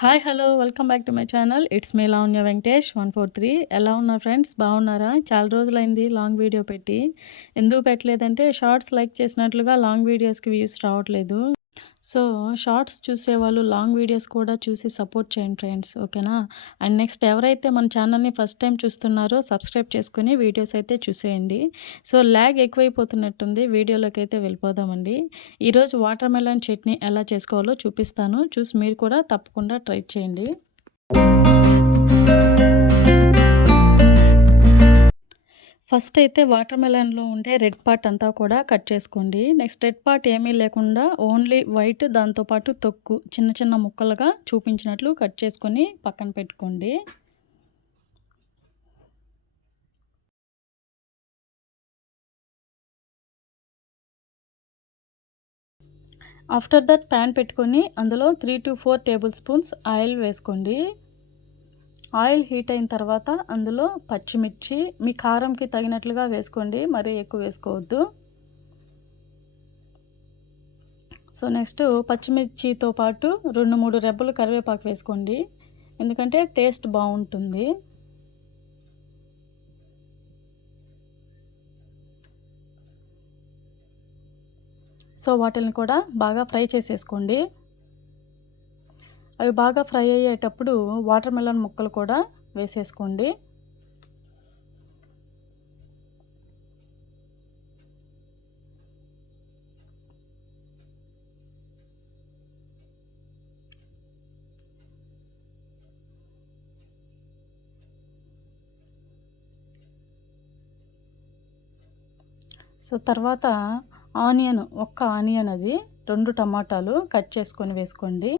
Hi hello welcome back to my channel. It's me Lavanya Venkatesh 143. ఎలా ఉన్నారు friends? బాగున్నారా? చాలా రోజులైంది లాంగ్ వీడియో పెట్టి. ఎందుకు పెట్టలేదంటే షార్ట్స్ లైక్ చేసినట్లుగా లాంగ్ వీడియోస్కి వ్యూస్ రావట్లేదు. సో షార్ట్స్ చూసేవాళ్ళు లాంగ్ వీడియోస్ కూడా చూసి సపోర్ట్ చేయండి ఫ్రెండ్స్, ఓకేనా? అండ్ నెక్స్ట్ ఎవరైతే మన ఛానల్ని ఫస్ట్ టైం చూస్తున్నారో సబ్స్క్రైబ్ చేసుకుని వీడియోస్ అయితే చూసేయండి. సో ల్యాగ్ ఎక్కువైపోతున్నట్టుంది, వీడియోలోకి అయితే వెళ్ళిపోదామండి. ఈరోజు వాటర్ మెలన్ చట్నీ ఎలా చేసుకోవాలో చూపిస్తాను, చూసి మీరు కూడా తప్పకుండా ట్రై చేయండి. ఫస్ట్ అయితే వాటర్ మెలన్లో ఉండే రెడ్ పార్ట్ అంతా కూడా కట్ చేసుకోండి. నెక్స్ట్ రెడ్ పార్ట్ ఏమీ లేకుండా ఓన్లీ వైట్, దాంతోపాటు తొక్కు చిన్న చిన్న ముక్కలుగా చూపించినట్లు కట్ చేసుకొని పక్కన పెట్టుకోండి. ఆఫ్టర్ దట్ ప్యాన్ పెట్టుకొని అందులో 3 to 4 టేబుల్ స్పూన్స్ ఆయిల్ వేసుకోండి. ఆయిల్ హీట్ అయిన తర్వాత అందులో పచ్చిమిర్చి మీ కారంకి తగినట్లుగా వేసుకోండి, మరీ ఎక్కువ వేసుకోవద్దు. సో నెక్స్ట్ పచ్చిమిర్చితో పాటు 2-3 రెబ్బలు కరివేపాకు వేసుకోండి, ఎందుకంటే టేస్ట్ బాగుంటుంది. సో వాటిని కూడా బాగా ఫ్రై చేసేసుకోండి. అవి బాగా ఫ్రై అయ్యేటప్పుడు వాటర్ మెలన్ ముక్కలు కూడా వేసేసుకోండి. సో తర్వాత ఒక్క ఆనియన్, అది 2 టమాటాలు కట్ చేసుకొని వేసుకోండి.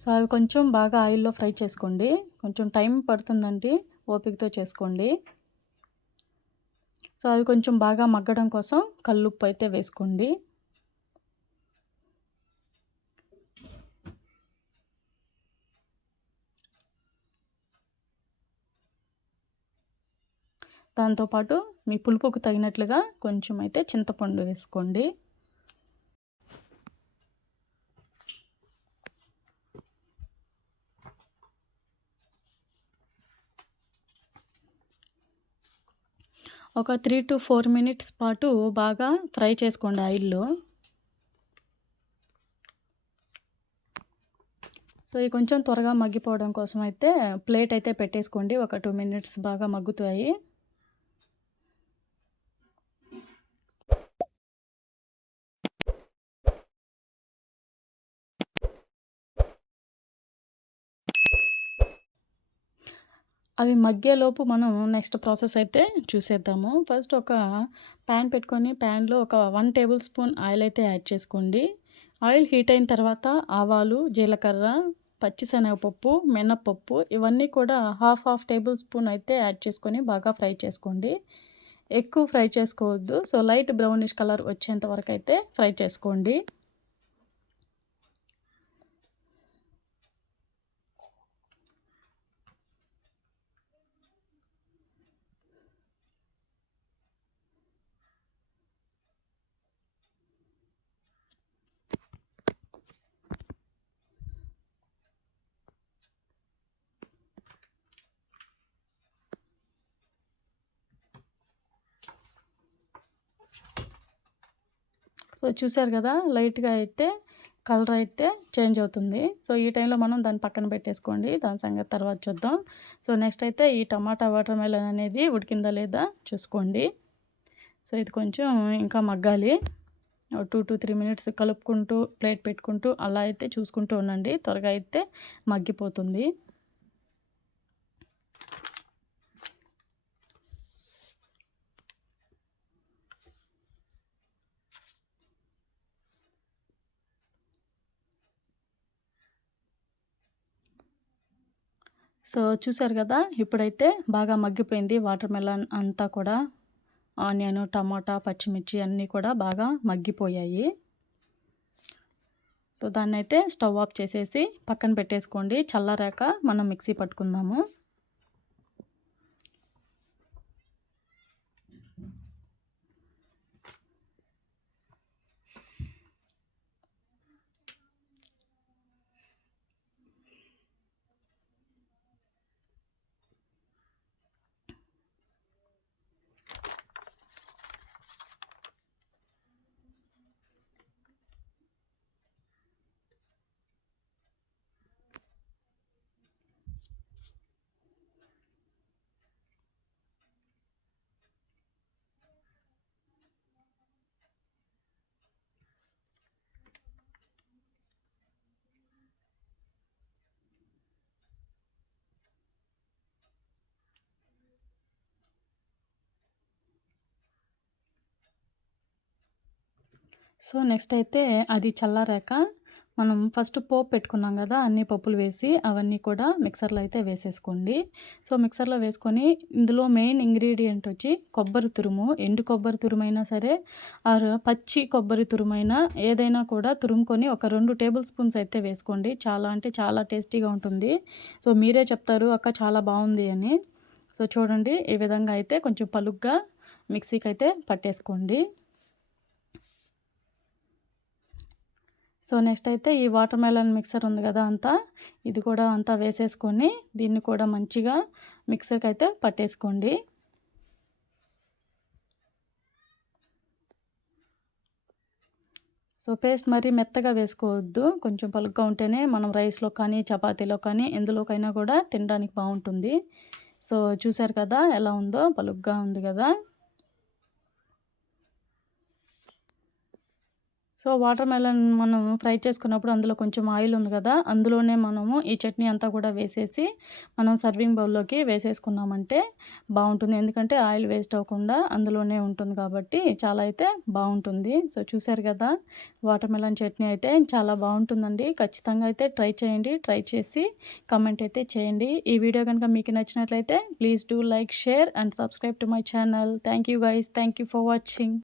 సో అవి కొంచెం బాగా ఆయిల్లో ఫ్రై చేసుకోండి, కొంచెం టైం పడుతుందండి, ఓపికతో చేసుకోండి. సో అవి కొంచెం బాగా మగ్గడం కోసం కల్లుప్పు అయితే వేసుకోండి. దాంతోపాటు మీ పులుపుకు తగినట్లుగా కొంచెం అయితే చింతపండు వేసుకోండి. ఒక 3 to 4 మినిట్స్ పాటు బాగా ఫ్రై చేసుకోండి ఆయిల్లో. సో ఇవి కొంచెం త్వరగా మగ్గిపోవడం కోసం అయితే ప్లేట్ అయితే పెట్టేసుకోండి, ఒక 2 మినిట్స్ బాగా మగ్గుతాయి. అవి మగ్గేలోపు మనం నెక్స్ట్ ప్రాసెస్ అయితే చూసేద్దాము. ఫస్ట్ ఒక ప్యాన్ పెట్టుకొని ప్యాన్లో ఒక 1 టేబుల్ స్పూన్ ఆయిల్ అయితే యాడ్ చేసుకోండి. ఆయిల్ హీట్ అయిన తర్వాత ఆవాలు, జీలకర్ర, పచ్చిశనగపప్పు, మినప్పప్పు ఇవన్నీ కూడా హాఫ్ టేబుల్ స్పూన్ అయితే యాడ్ చేసుకొని బాగా ఫ్రై చేసుకోండి. ఎక్కువ ఫ్రై చేసుకోవద్దు. సో లైట్ బ్రౌనిష్ కలర్ వచ్చేంత వరకు అయితే ఫ్రై చేసుకోండి. సో చూసారు కదా, లైట్గా అయితే కలర్ అయితే చేంజ్ అవుతుంది. సో ఈ టైంలో మనం దాన్ని పక్కన పెట్టేసుకోండి, దాని సంగతి తర్వాత చూద్దాం. సో నెక్స్ట్ అయితే ఈ టమాటా వాటర్ మెలన్ అనేది ఉడికిందా లేదా చూసుకోండి. సో ఇది కొంచెం ఇంకా మగ్గాలి, 2 to 3 మినిట్స్ కలుపుకుంటూ ప్లేట్ పెట్టుకుంటూ అలా అయితే చూసుకుంటూ ఉండండి, త్వరగా అయితే మగ్గిపోతుంది. సో చూసారు కదా, ఇప్పుడైతే బాగా మగ్గిపోయింది వాటర్ మెలన్ అంతా కూడా. ఆనియన్, టమాటా, పచ్చిమిర్చి అన్నీ కూడా బాగా మగ్గిపోయాయి. సో దాన్నైతే స్టవ్ ఆఫ్ చేసేసి పక్కన పెట్టేసుకోండి, చల్లారాక మనం మిక్సీ పట్టుకుందాము. సో, నెక్స్ట్ అయితే అది చల్లారాక మనం ఫస్ట్ పోపు పెట్టుకున్నాం గదా! అన్ని పప్పులు వేసి అవన్నీ కూడా మిక్సర్‌లో అయితే వేసేసుకోండి. సో, మిక్సర్‌లో వేసుకొని ఇందులో మెయిన్ ఇంగ్రీడియంట్ వచ్చి కొబ్బరి తురుము. ఎండు కొబ్బరి తురుమైనా సరే పచ్చి కొబ్బరి తురుమైనా ఏదైనా కూడా తురుముకొని ఒక 2 టేబుల్ స్పూన్స్ అయితే వేసుకోండి. చాలా అంటే చాలా టేస్టీగా ఉంటుంది. సో, మీరే చెప్తారు అక్క చాలా బావుంది అని. సో, చూడండి ఈ విధంగా అయితే కొంచెం పలుగ్గా మిక్సీకైతే పట్టేసుకోండి. సో, నెక్స్ట్ అయితే ఈ వాటర్ మెలన్ మిక్సర్ ఉంది గదా! ఇది కూడా అంతా వేసేసుకొని దీన్ని కూడా మంచిగా మిక్సర్‌కైతే పట్టేసుకోండి. సో, పేస్ట్ మరీ మెత్తగా వేసుకోవద్దు. కొంచెం పలుగ్గా ఉంటేనే మనం రైస్‌లో కానీ, చపాతీలో కానీ ఎందులోకైనా కూడా తినడానికి బావుంటుంది. సో, చూసారు కదా ఎలా ఉందో పలుగ్గా ఉంది గదా! సో, వాటర్ మెలన్ మనం ఫ్రై చేసుకున్నప్పుడు అందులో కొంచెం ఆయిల్ ఉంది గదా! అందులోనే మనము ఈ చట్నీ అంతా కూడా వేసేసి మనం సర్వింగ్ బౌల్‌లోకి వేసేసుకున్నామంటే బావుంటుంది. ఎందుకంటే ఆయిల్ వేస్ట్ అవ్వకుండా అందులోనే ఉంటుంది కాబట్టి చాలా అయితే బావుంటుంది. సో, చూసారు గదా! వాటర్ మెలన్ చట్నీ అయితే చాలా బావుంటుందండి. ఖచ్చితంగా అయితే ట్రై చేయండి. ట్రై చేసి కామెంట్ అయితే చేయండి. ఈ వీడియో గనుక మీకు నచ్చినట్లయితే please do like, share and subscribe to my channel. Thank you guys. Thank you for watching.